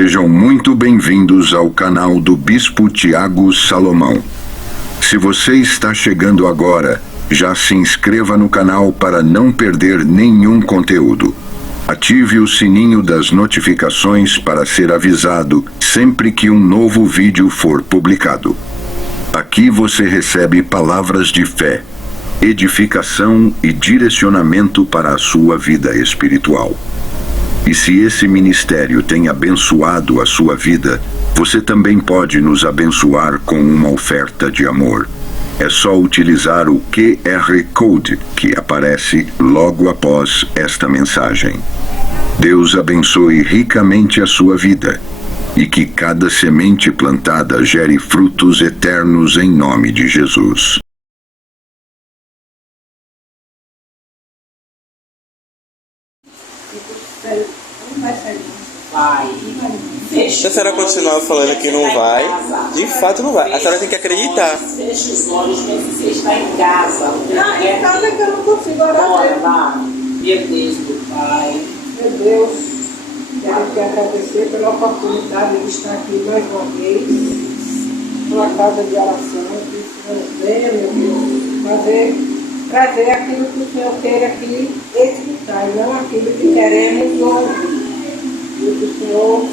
Sejam muito bem-vindos ao canal do Bispo Tiago Salomão. Se você está chegando agora, já se inscreva no canal para não perder nenhum conteúdo. Ative o sininho das notificações para ser avisado sempre que um novo vídeo for publicado. Aqui você recebe palavras de fé, edificação e direcionamento para a sua vida espiritual. E se esse ministério tem abençoado a sua vida, você também pode nos abençoar com uma oferta de amor. É só utilizar o QR Code que aparece logo após esta mensagem. Deus abençoe ricamente a sua vida e que cada semente plantada gere frutos eternos em nome de Jesus. Se a senhora continuar falando que não vai, de fato não vai. A senhora tem que acreditar. Feche os olhos, mesmo que você está em casa. Não, em casa é que eu não consigo orar. Olha lá, meu Deus do Pai. Meu Deus, quero te agradecer pela oportunidade de estar aqui mais uma vez, numa casa de oração, que o Senhor venha, meu Deus, trazer aquilo que o Senhor queira aqui escutar, e não aquilo que queremos ouvir. E que o Senhor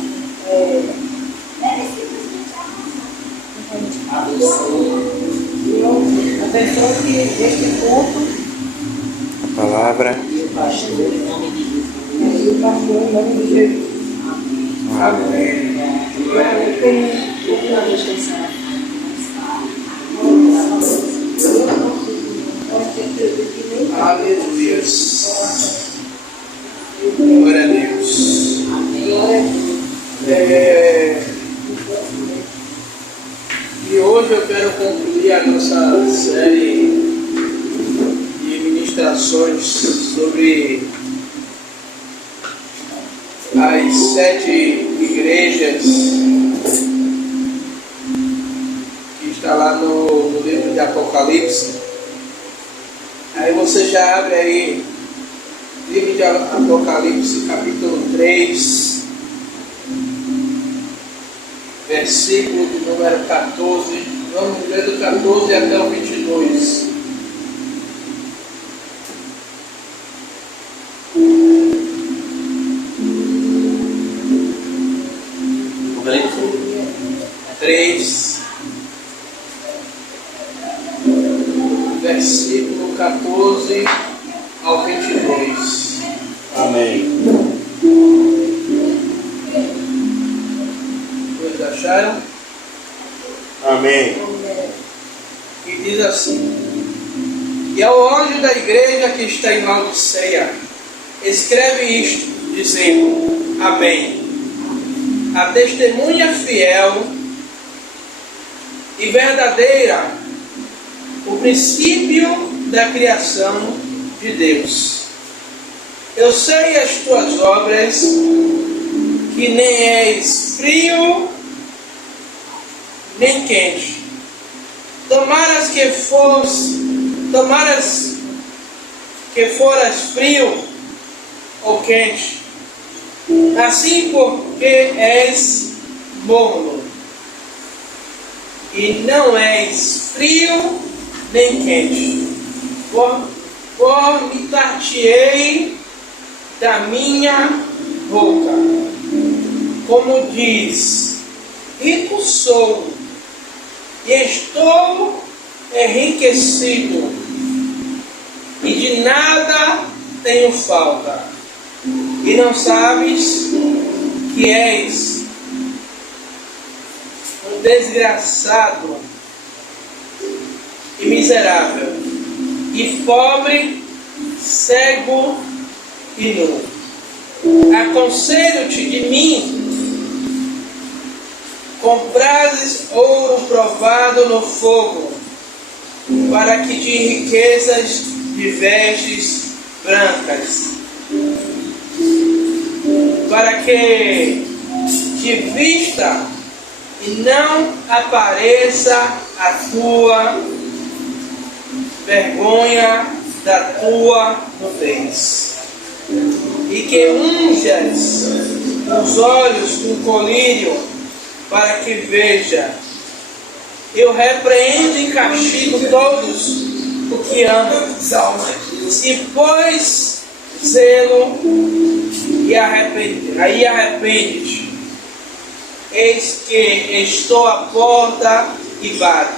abençoe que este ponto A palavra. E o pastor em nome de Jesus. e o pastor em nome de Jesus. Amém. Aleluia. Glória a Deus. E hoje eu quero concluir a nossa série de ministrações sobre as 7 igrejas que está lá no livro de Apocalipse. Aí você já abre aí, livro de Apocalipse, capítulo 3, versículo de número 14. Vamos ler do 14 até o 22. Versículo 14 ao 22. Amém. Vocês acharam? Amém. E diz assim: E ao anjo da igreja que está em Laodiceia, escreve isto, dizendo: Amém. A testemunha fiel e verdadeira, o princípio da criação de Deus. Eu sei as tuas obras, que nem és frio nem quente. Tomaras que foras frio ou quente, assim porque és morno, e não és frio nem quente, vomitar-te-ei da minha boca. Como diz: rico sou e estou enriquecido, e de nada tenho falta. E não sabes que és um desgraçado e miserável, e pobre, cego e nu. Aconselho-te de mim, comprases ouro provado no fogo, para que te enriqueças de vestes brancas, para que te vista e não apareça a tua vergonha da tua nudez, e que unjas os olhos com colírio, para que veja. Eu repreendo e castigo todos o que amam. Se pois zelo e arrepende-te. Eis que estou à porta e bato.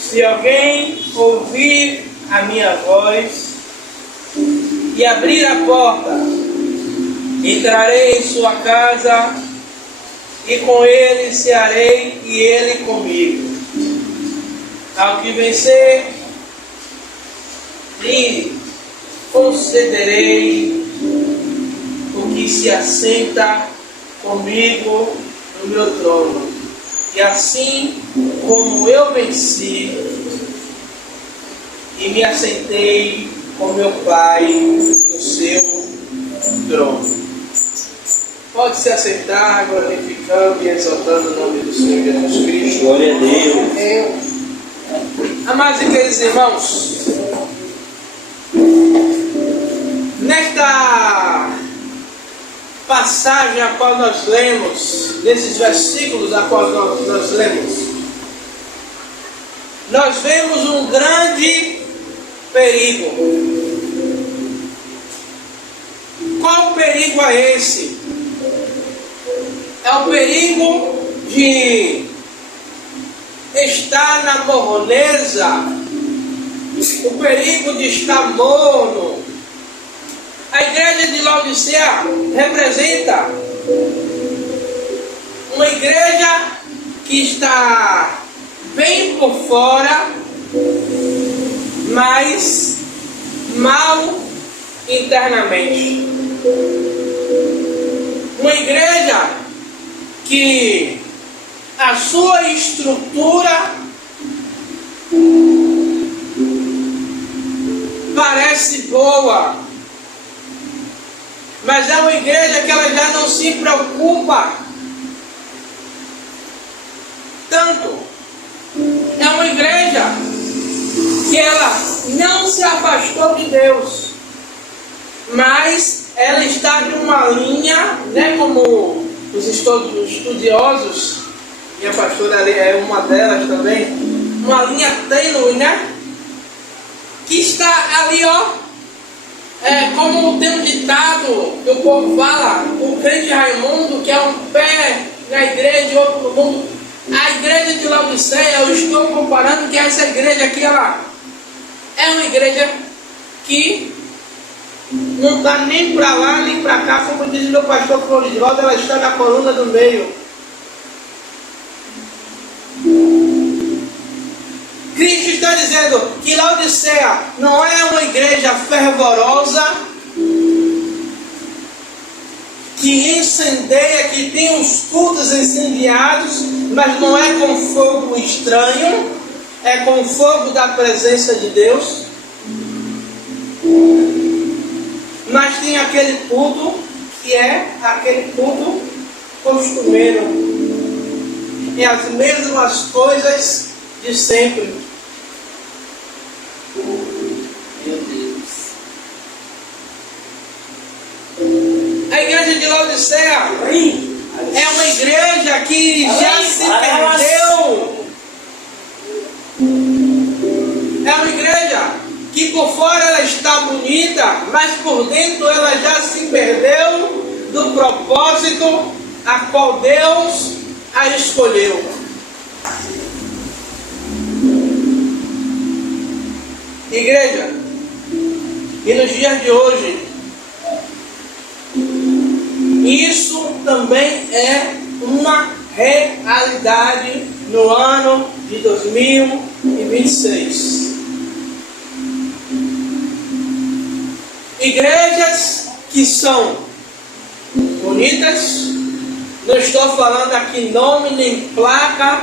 Se alguém ouvir a minha voz e abrir a porta, entrarei em sua casa e com ele cearei e ele comigo. Ao que vencer, lhe concederei o que se assenta comigo no meu trono. E assim como eu venci e me assentei com meu Pai no seu trono. Pode se assentar, glorificando e exaltando o nome do Senhor Jesus Cristo. Glória a Deus. Amados e queridos irmãos, nesta passagem a qual nós lemos, nesses versículos a qual nós lemos, nós vemos um grande perigo. Qual perigo é esse? É o perigo de estar na morneza, o perigo de estar morno. A igreja de Laodicea representa uma igreja que está bem por fora, mas mal internamente. Uma igreja que a sua estrutura parece boa, mas é uma igreja que ela já não se preocupa tanto. É uma igreja que ela não se afastou de Deus, mas ela está em uma linha, né, como os estudiosos, minha pastora ali é uma delas também, uma linha tênue, né, que está ali, ó, como tem um ditado que o povo fala, o crente Raimundo, que é um pé na igreja e outro no mundo. A igreja de Laodiceia, eu estou comparando que essa igreja aqui, ela é uma igreja que não está nem para lá nem para cá, como diz meu pastor Florivaldo, ela está na coluna do meio. Cristo está dizendo que Laodiceia não é uma igreja fervorosa, que incendeia, que tem os cultos incendiados, mas não é com fogo estranho, é com fogo da presença de Deus. Mas tem aquele culto que é aquele culto costumeiro, e as mesmas coisas de sempre. Meu Deus. A igreja de Laodiceia é uma igreja que já se perdeu. É uma igreja que por fora ela está bonita, mas por dentro ela já se perdeu do propósito a qual Deus a escolheu. Igreja, e nos dias de hoje, isso também é uma realidade no ano de 2026. Igrejas que são bonitas, não estou falando aqui nome, nem placa,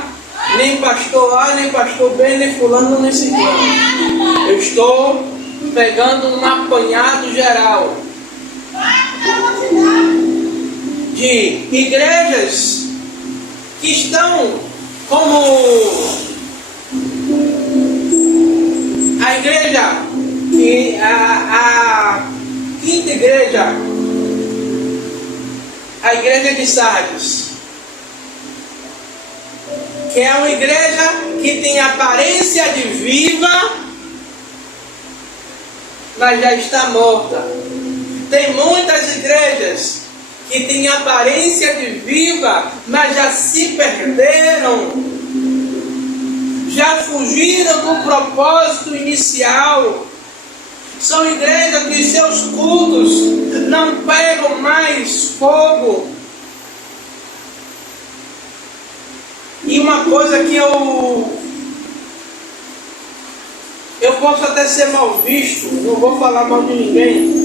nem pastor A, nem pastor B, nem fulano, nem ciclano. Eu estou pegando um apanhado geral de igrejas que estão como a igreja, a quinta igreja, a igreja de Sardes, que é uma igreja que tem aparência de viva, mas já está morta. Tem muitas igrejas que têm aparência de viva, mas já se perderam, já fugiram do propósito inicial. São igrejas que seus cultos não pegam mais fogo. E uma coisa que eu posso até ser mal visto, não vou falar mal de ninguém.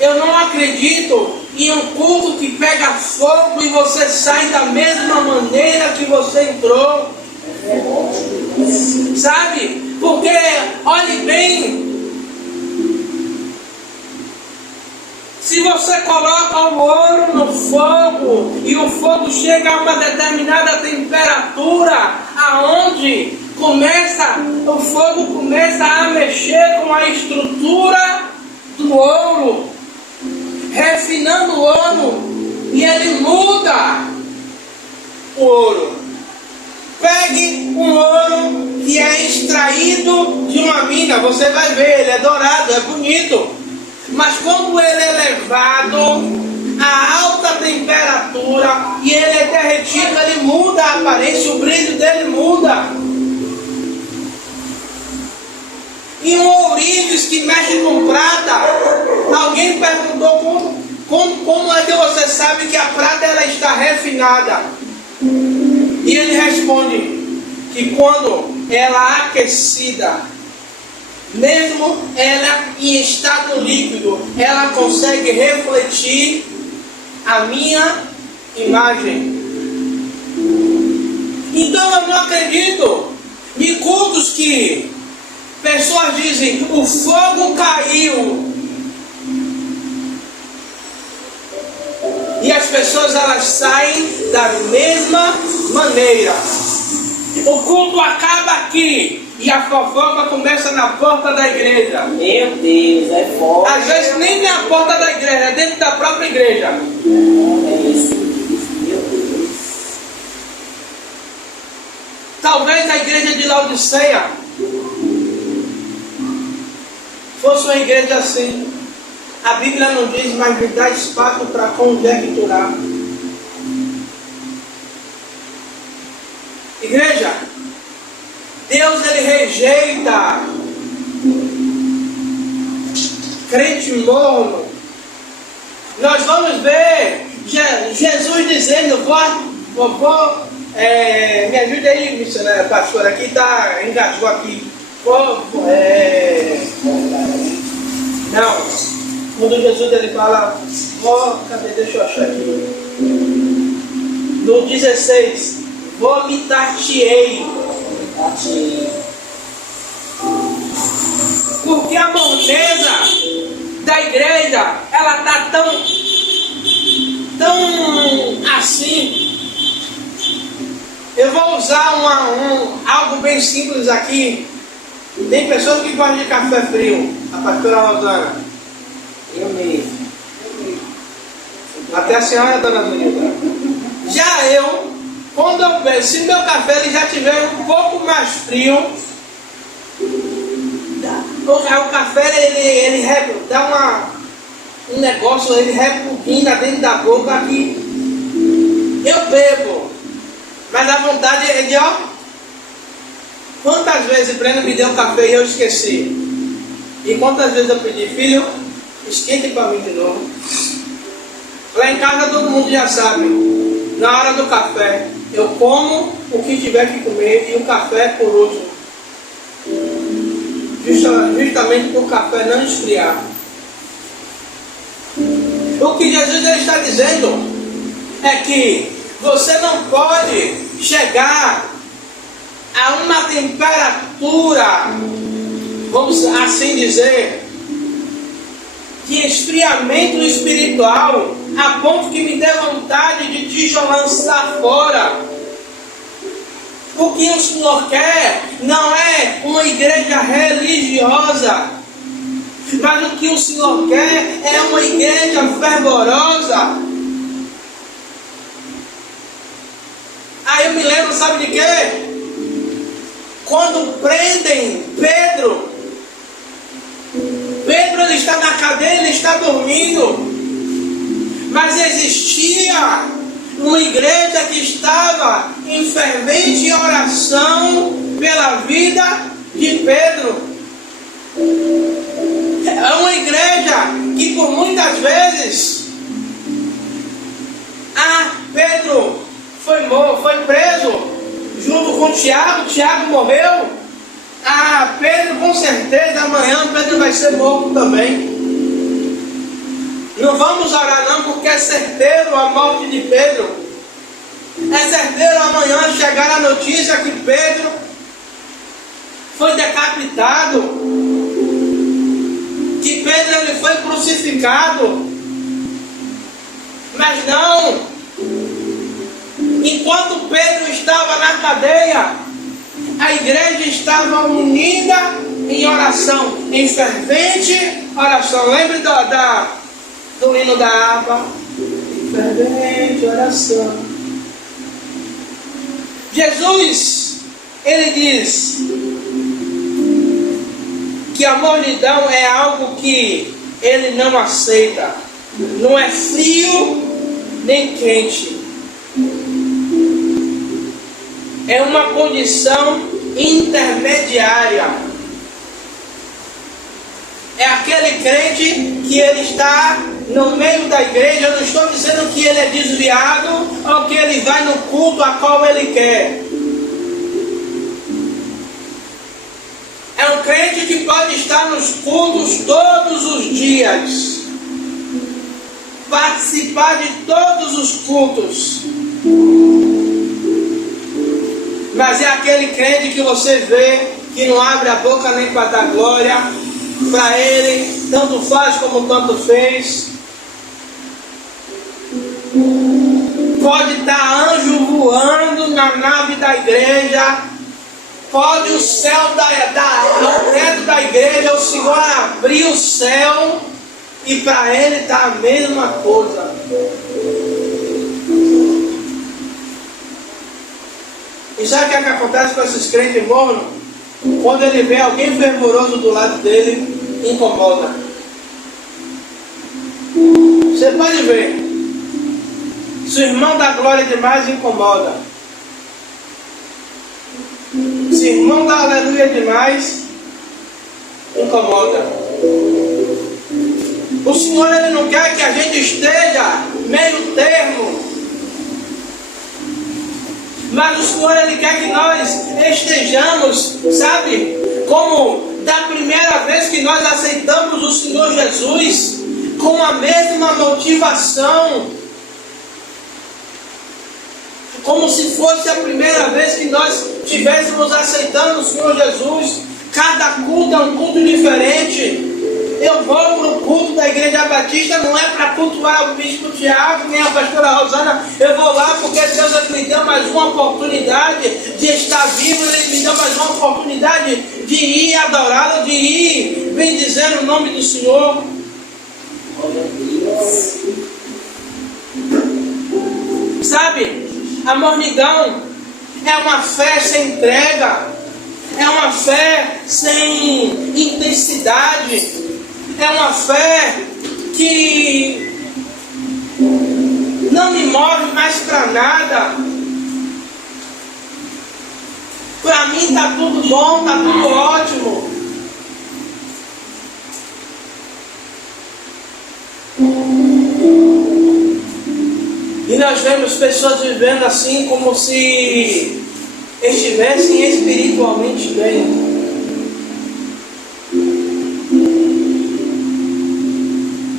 Eu não acredito em um culto que pega fogo e você sai da mesma maneira que você entrou. Sabe? Porque, olhe bem, se você coloca o ouro no fogo e o fogo chega a uma determinada temperatura, aonde o fogo começa a mexer com a estrutura do ouro, refinando o ouro, e ele muda o ouro. Pegue um ouro que é extraído de uma mina, você vai ver, ele é dourado, é bonito. Mas quando ele é levado a alta temperatura e ele é derretido, ele muda a aparência, o brilho dele muda. E um ourives que mexe com prata, alguém perguntou como é que você sabe que a prata ela está refinada? E ele responde que quando ela é aquecida, mesmo ela em estado líquido, ela consegue refletir a minha imagem. Então eu não acredito em cultos que pessoas dizem, o fogo caiu. E as pessoas elas saem da mesma maneira. O culto acaba aqui e a fofoca começa na porta da igreja. Meu Deus, é forte. Às vezes nem na porta da igreja, é dentro da própria igreja. É isso. Meu Deus. Talvez a igreja de Laodiceia fosse uma igreja assim. A Bíblia não diz, mas me dá espaço para conjecturar. Igreja, Deus ele rejeita crente morno. Nós vamos ver Jesus dizendo, me ajuda aí, missionária, pastor, aqui está, engasgou aqui. Não. Quando Jesus ele fala, cadê? Deixa eu achar aqui. No 16, vomitar-te-ei. Porque a maldeza da igreja, ela está tão assim. Eu vou usar algo bem simples aqui. Tem pessoas que gostam de café frio. A pastora Rosana. Eu mesmo. Até a senhora, dona Zunilda. Já eu, quando eu bebo, se meu café ele já tiver um pouco mais frio, o café ele dá um negócio, ele repugna dentro da boca aqui. Eu bebo, mas a vontade é de quantas vezes Breno me deu um café e eu esqueci? E quantas vezes eu pedi, filho, esquente para mim de novo. Lá em casa todo mundo já sabe. Na hora do café, eu como o que tiver que comer e o café por último. Justamente para o café não esfriar. O que Jesus está dizendo é que você não pode chegar a uma temperatura, vamos assim dizer, de esfriamento espiritual, a ponto que me dê vontade de te lançar fora. O que o Senhor quer não é uma igreja religiosa. Mas o que o Senhor quer é uma igreja fervorosa. Aí eu me lembro, sabe de quê? Quando prendem Pedro, ele está na cadeia, ele está dormindo. Mas existia uma igreja que estava em fervente oração pela vida de Pedro. É uma igreja que por muitas vezes Pedro foi preso junto com Tiago morreu. Pedro, com certeza amanhã Pedro vai ser morto também. Não vamos orar não, porque é certeiro a morte de Pedro. É certeiro amanhã chegar a notícia que Pedro foi decapitado, que Pedro ele foi crucificado. Mas não, enquanto Pedro estava na cadeia, a igreja estava unida em oração, em fervente oração. Lembre do hino da harpa, em fervente oração. Jesus, ele diz que a mornidão é algo que ele não aceita. Não é frio nem quente. É uma condição intermediária. É aquele crente que ele está no meio da igreja. Eu não estou dizendo que ele é desviado ou que ele vai no culto a qual ele quer. É um crente que pode estar nos cultos todos os dias, participar de todos os cultos, mas é aquele crente que você vê que não abre a boca nem para dar glória. Para ele, tanto faz como tanto fez. Pode estar anjo voando na nave da igreja, pode o céu ao teto da igreja, o Senhor abrir o céu, e para ele está a mesma coisa. E sabe o que acontece com esses crentes mornos? Quando ele vê alguém fervoroso do lado dele, incomoda. Você pode ver, se o irmão dá glória demais, incomoda. Se o irmão dá aleluia demais, incomoda. O Senhor, ele não quer que a gente esteja meio termo, mas o Senhor, ele quer que nós estejamos, sabe, como da primeira vez que nós aceitamos o Senhor Jesus, com a mesma motivação, como se fosse a primeira vez que nós estivéssemos aceitando o Senhor Jesus. Cada culto é um culto diferente. Eu vou para o culto da Igreja Batista, não é para cultuar o Bispo Tiago, nem a pastora Rosana. Eu vou lá porque Deus me deu mais uma oportunidade de estar vivo, Ele me deu mais uma oportunidade de ir adorá-lo, de ir bendizer o nome do Senhor. Sabe, a mornidão é uma fé sem entrega, é uma fé sem intensidade. É uma fé que não me move mais para nada. Para mim está tudo bom, está tudo ótimo. E nós vemos pessoas vivendo assim como se estivessem espiritualmente bem.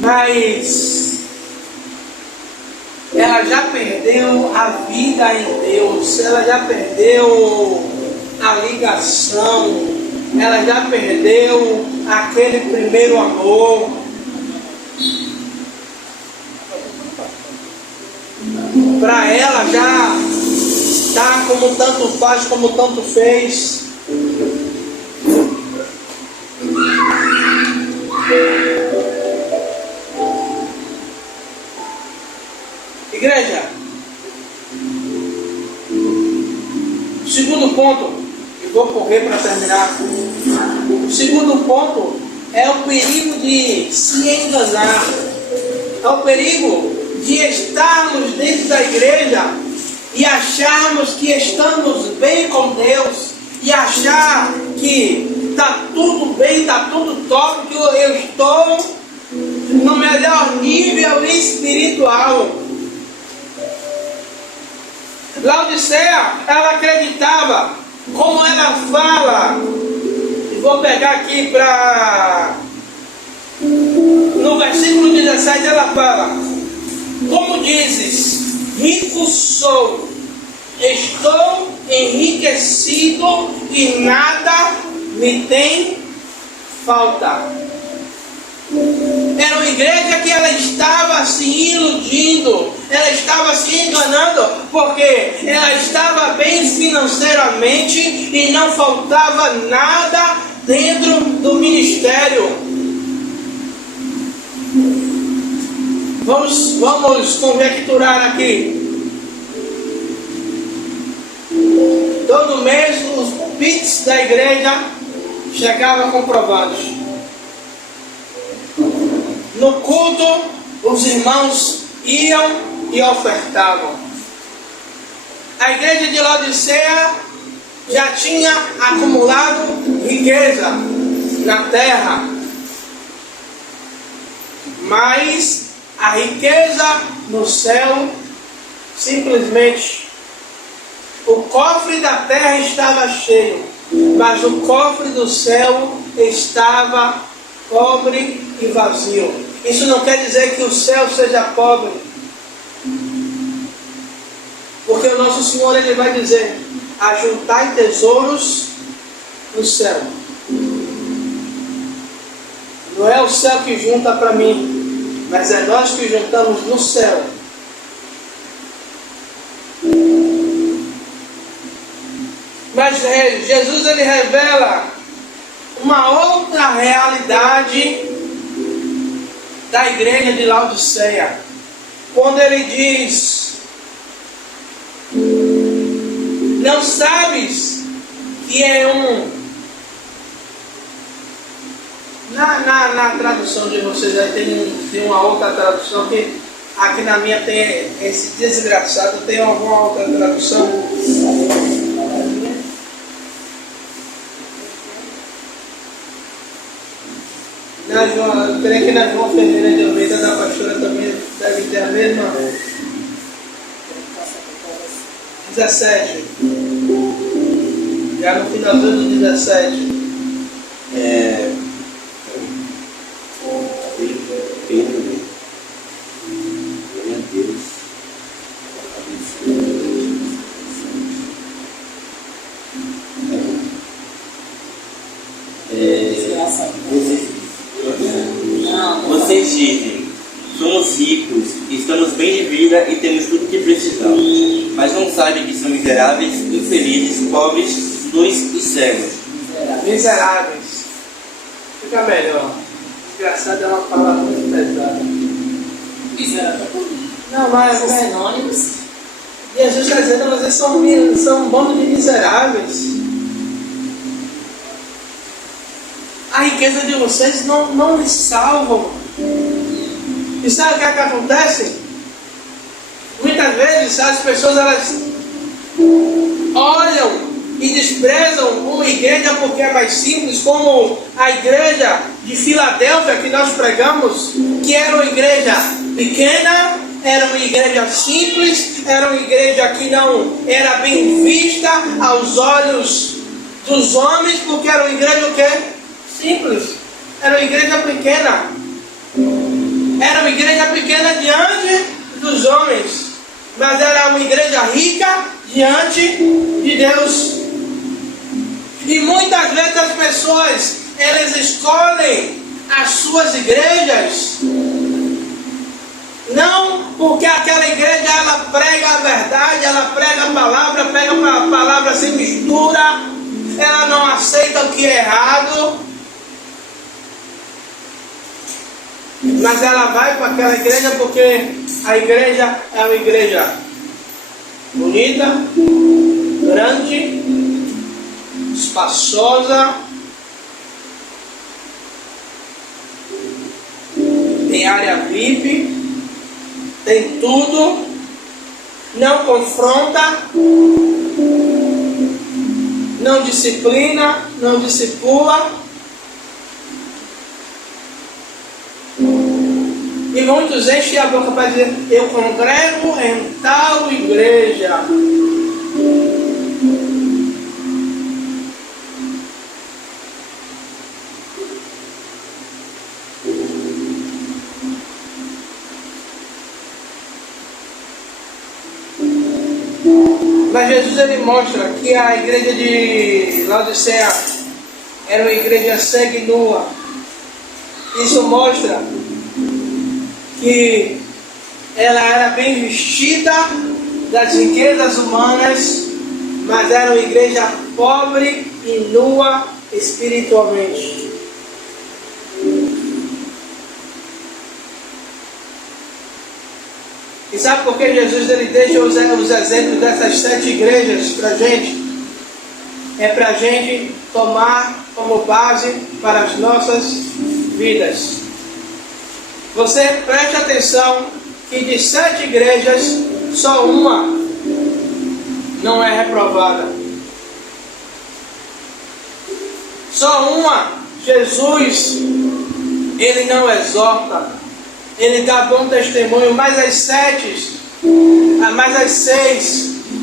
Mas ela já perdeu a vida em Deus, ela já perdeu a ligação, ela já perdeu aquele primeiro amor. Para ela já está como tanto faz, como tanto fez. Segundo ponto, e vou correr para terminar. O segundo ponto é o perigo de se enganar. É o perigo de estarmos dentro da igreja e acharmos que estamos bem com Deus e achar que está tudo bem, está tudo top, que eu estou no melhor nível espiritual. Laodiceia, ela acreditava, como ela fala, vou pegar aqui para... No versículo 17 ela fala: como dizes, rico sou, estou enriquecido e nada me tem falta. Era uma igreja que ela estava se iludindo, ela estava se enganando, porque ela estava bem financeiramente e não faltava nada dentro do ministério. Vamos conjecturar aqui. Todo mês os pits da igreja chegavam comprovantes. No culto, os irmãos iam e ofertavam. A igreja de Laodiceia já tinha acumulado riqueza na terra, mas a riqueza no céu, simplesmente, o cofre da terra estava cheio, mas o cofre do céu estava pobre e vazio. Isso não quer dizer que o céu seja pobre, porque o nosso Senhor ele vai dizer: ajuntai tesouros no céu. Não é o céu que junta para mim, mas é nós que juntamos no céu. Mas Jesus ele revela uma outra realidade da igreja de Laodiceia, quando ele diz: não sabes que é na tradução de vocês aí tem uma outra tradução que aqui na minha tem esse desgraçado, tem alguma outra tradução? Eu creio que na João Ferreira de Almeida da pastora também deve ter a mesma. 17. Já no finalzinho do 17. Vocês dizem: somos ricos, estamos bem de vida e temos tudo o que precisamos, mas não sabem que são miseráveis, infelizes, pobres, nus e cegos. Miseráveis. Fica melhor. Desgraçado é uma palavra muito pesada. Não, mas Sinônimos. Jesus está dizendo que vocês são um bando de miseráveis. A riqueza de vocês não lhes salvam. E sabe o que acontece? Muitas vezes as pessoas elas olham e desprezam uma igreja porque é mais simples, como a igreja de Filadélfia que nós pregamos, que era uma igreja pequena, era uma igreja simples, era uma igreja que não era bem vista aos olhos dos homens, porque era uma igreja o quê? Simples. Era uma igreja pequena. Era uma igreja pequena diante dos homens, mas era uma igreja rica diante de Deus. E muitas vezes as pessoas elas escolhem as suas igrejas não porque aquela igreja ela prega a verdade, ela prega a palavra, prega a palavra sem mistura, ela não aceita o que é errado, mas ela vai para aquela igreja porque a igreja é uma igreja bonita, grande, espaçosa, tem área VIP, tem tudo, não confronta, não disciplina, não discipula. E muitos enchem a boca para dizer: eu congrego em tal igreja. Mas Jesus ele mostra que a igreja de Laodiceia era uma igreja cega e nua. Isso mostra que ela era bem vestida das riquezas humanas, mas era uma igreja pobre e nua espiritualmente. E sabe por que Jesus ele deixa os exemplos dessas 7 igrejas para a gente? É para a gente tomar como base para as nossas vidas. Você preste atenção que de 7 igrejas, só uma não é reprovada. Só uma, Jesus, ele não exorta. Ele dá bom testemunho, mas as 6,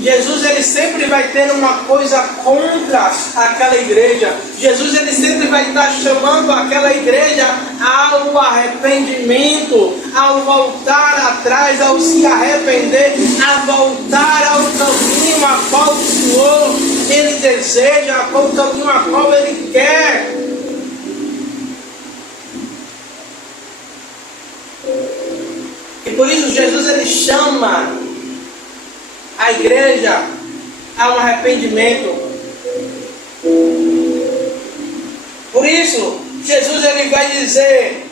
Jesus ele sempre vai ter uma coisa contra aquela igreja. Jesus ele sempre vai estar chamando aquela igreja ao arrependimento, ao voltar atrás, ao se arrepender, a voltar ao caminho a qual o Senhor ele deseja, ao caminho a qual ele quer. E por isso Jesus ele chama a igreja a um arrependimento. Por isso Jesus ele vai dizer: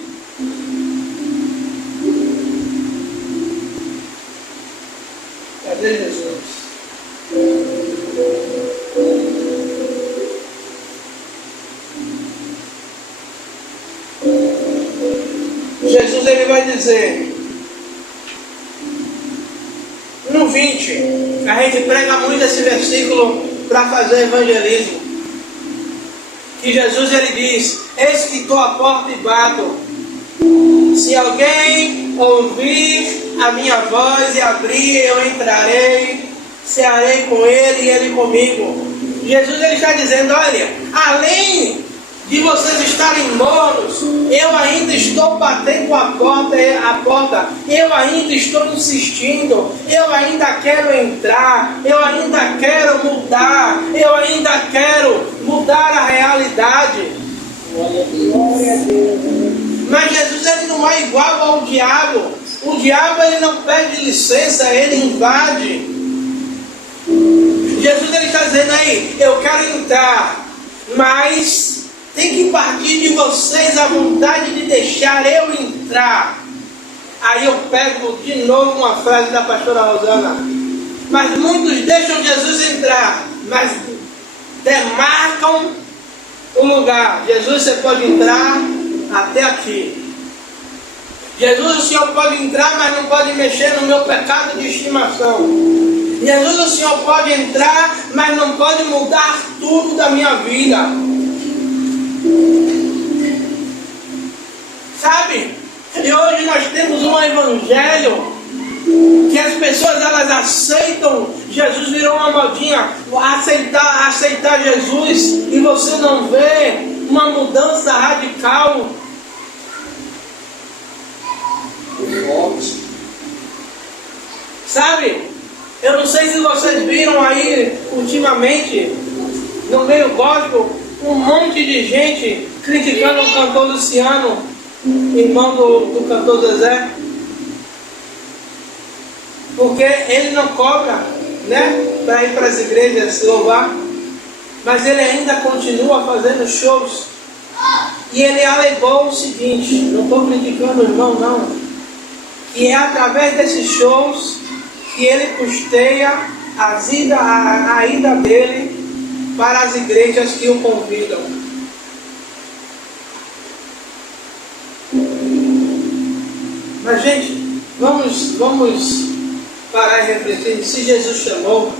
cadê Jesus? Jesus ele vai dizer no 20, a gente prega muito esse versículo para fazer evangelismo, que Jesus ele diz: eis que estou à porta e bato, se alguém ouvir a minha voz e abrir, eu entrarei, cearei com ele e ele comigo. Jesus ele está dizendo: olha, além de vocês estarem mornos, eu ainda estou batendo a porta, eu ainda estou insistindo, eu ainda quero entrar, eu ainda quero mudar, eu ainda quero mudar a realidade. Glória a Deus. Mas Jesus ele não é igual ao diabo. O diabo ele não pede licença, ele invade. Jesus ele está dizendo aí: eu quero entrar, mas tem que partir de vocês a vontade de deixar eu entrar. Aí eu pego de novo uma frase da pastora Rosana: mas muitos deixam Jesus entrar, mas demarcam o lugar. Jesus, você pode entrar até aqui. Jesus, o Senhor pode entrar, mas não pode mexer no meu pecado de estimação. Jesus, o Senhor pode entrar, mas não pode mudar tudo da minha vida. Sabe? E hoje nós temos um evangelho que as pessoas elas aceitam. Jesus virou uma modinha, aceitar Jesus, e você não vê uma mudança radical. Sabe? Eu não sei se vocês viram aí ultimamente no meio gospel um monte de gente criticando o cantor Luciano, irmão do cantor Zezé, porque ele não cobra, né, para ir para as igrejas louvar, mas ele ainda continua fazendo shows. E ele alegou o seguinte: não estou criticando o irmão não, que é através desses shows que ele custeia a ida dele para as igrejas que o convidam. Mas, gente, vamos parar e refletir. Se Jesus chamou,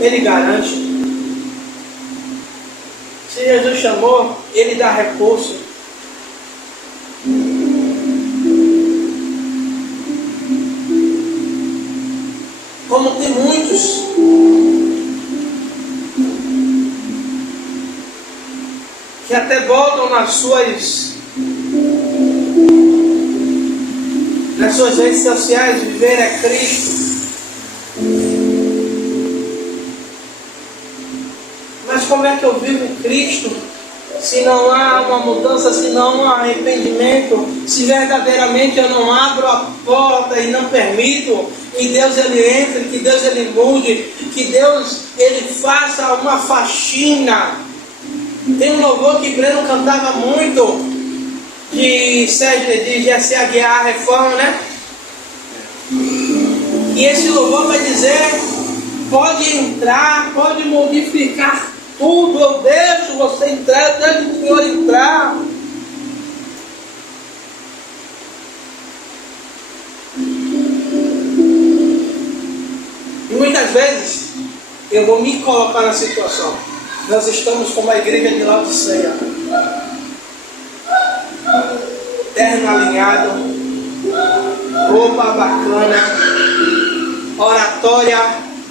Ele garante. Se Jesus chamou, Ele dá recurso. Como tem muitos que até botam nas suas redes sociais, viver é Cristo. Mas como é que eu vivo Cristo se não há uma mudança, se não há arrependimento, se verdadeiramente eu não abro a porta e não permito que Deus ele entre, que Deus ele mude, que Deus ele faça uma faxina? Tem um louvor que Breno cantava muito de Jesse Aguiar, Reforma, né? E esse louvor vai dizer: pode entrar, pode modificar tudo, eu deixo você entrar, eu deixo o Senhor entrar. E muitas vezes eu vou me colocar na situação. Nós estamos como a igreja de Laodiceia, terno alinhado, roupa bacana, oratória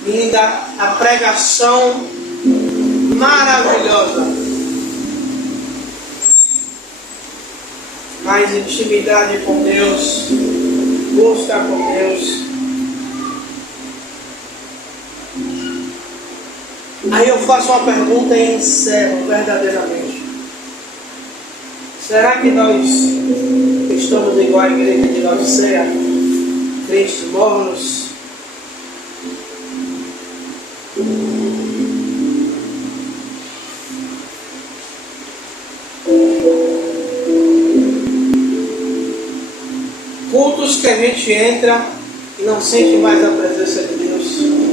linda, a pregação maravilhosa, mais intimidade com Deus, busca com Deus. Aí eu faço uma pergunta e encerro verdadeiramente. Será que nós estamos igual à igreja de Laodiceia, crentes mornos? Cultos que a gente entra e não sente mais a presença de Deus.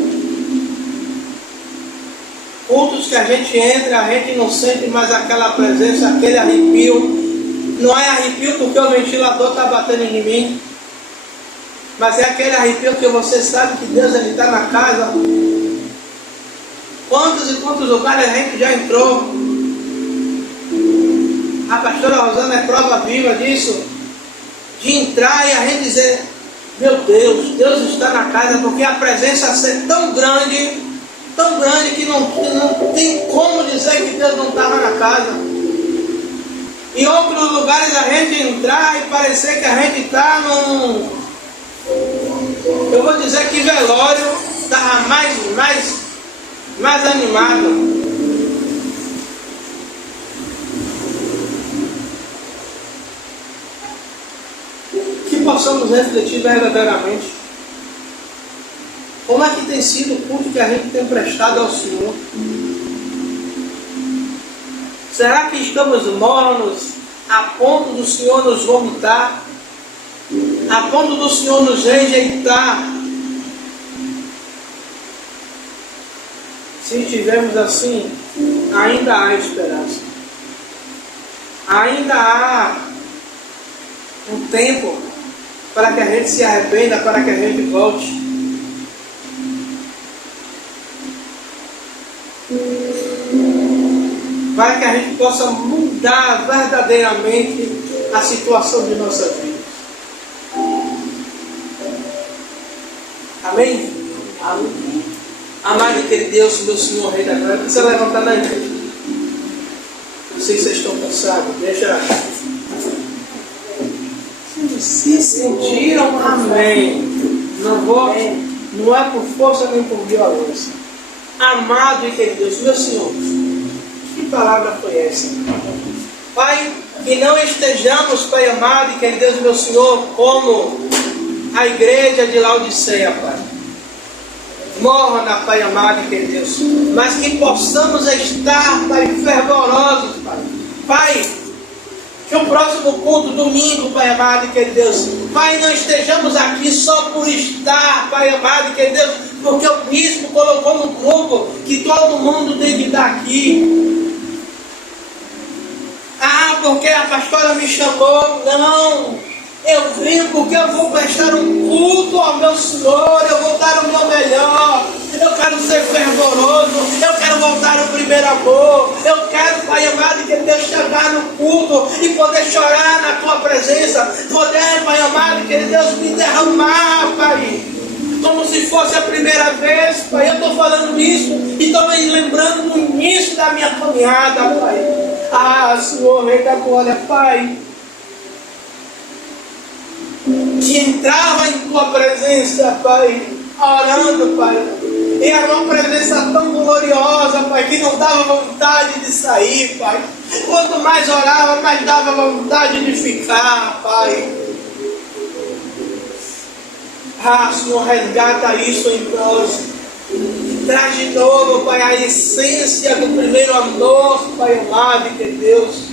Cultos que a gente entra, a gente não sente mais aquela presença, aquele arrepio. Não é arrepio porque o ventilador está batendo em mim, mas é aquele arrepio que você sabe que Deus está na casa. Quantos e quantos lugares a gente já entrou? A pastora Rosana é prova viva disso, de entrar e a gente dizer: meu Deus, Deus está na casa, porque a presença ser tão grande que não tem como dizer que Deus não estava na casa. Em outros lugares a gente entrar e parecer que a gente está num, eu vou dizer que velório, estava mais animado. Que possamos refletir verdadeiramente. Como é que tem sido o culto que a gente tem prestado ao Senhor? Será que estamos mornos a ponto do Senhor nos vomitar? A ponto do Senhor nos rejeitar? Se estivermos assim, ainda há esperança. Ainda há um tempo para que a gente se arrependa, para que a gente volte. Para que a gente possa mudar verdadeiramente a situação de nossa vida. Amém? Amém. Amado e querido Deus, meu Senhor, Rei da Glória, você vai levantar na igreja. Não sei se vocês estão cansados, deixa. Se sentiram, amém. Não é por força nem por violência. Amado e querido Deus, meu Senhor, que palavra foi essa? Pai, que não estejamos, Pai amado e querido Deus, meu Senhor, como a igreja de Laodiceia, Pai. Morna, Pai amado e querido Deus, mas que possamos estar, Pai, fervorosos, Pai. Pai, que o próximo culto, domingo, Pai amado e querido Deus, Pai, não estejamos aqui só por estar, Pai amado e querido Deus, porque o bispo colocou no grupo que todo mundo tem que estar aqui. Ah, porque a pastora me chamou. Não, eu vim porque eu vou prestar um culto ao meu Senhor, eu vou dar o meu melhor, eu quero ser fervoroso, eu quero voltar ao primeiro amor, eu quero, Pai amado, que Deus chegar no culto e poder chorar na Tua presença, poder, Pai amado, que Deus me derramar, Pai, como se fosse a primeira vez, Pai. Eu estou falando isso e estou me lembrando do início da minha caminhada, Pai. Ah, Senhor, Rei da Glória, Pai, que entrava em Tua presença, Pai, orando, Pai, e era uma presença tão gloriosa, Pai, que não dava vontade de sair, Pai. Quanto mais orava, mais dava vontade de ficar, Pai. Ah, Senhor, resgata isso em nós. Traz de novo, Pai, a essência do primeiro amor, Pai amado, que Deus.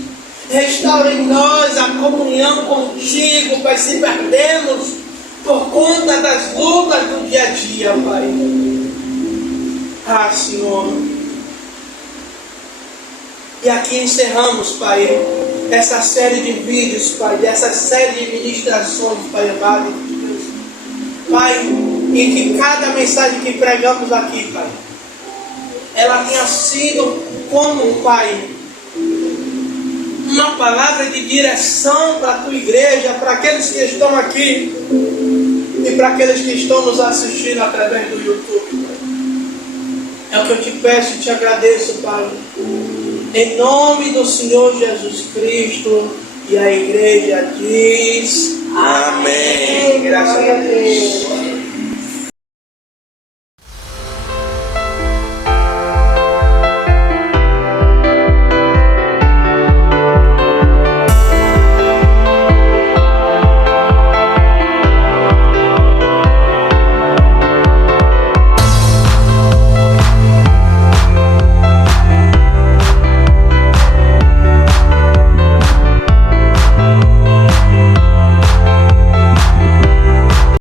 Restaura em nós a comunhão contigo, Pai, se perdemos por conta das lutas do dia a dia, Pai. Ah, Senhor. E aqui encerramos, Pai, essa série de vídeos, Pai, dessa série de ministrações, Pai amado, de Deus. Pai, e que cada mensagem que pregamos aqui, Pai, ela tenha sido como, Pai, uma palavra de direção para a Tua igreja, para aqueles que estão aqui e para aqueles que estão nos assistindo através do YouTube, Pai. É o que eu te peço e te agradeço, Pai, em nome do Senhor Jesus Cristo. E a igreja diz: Amém. Graças a Deus.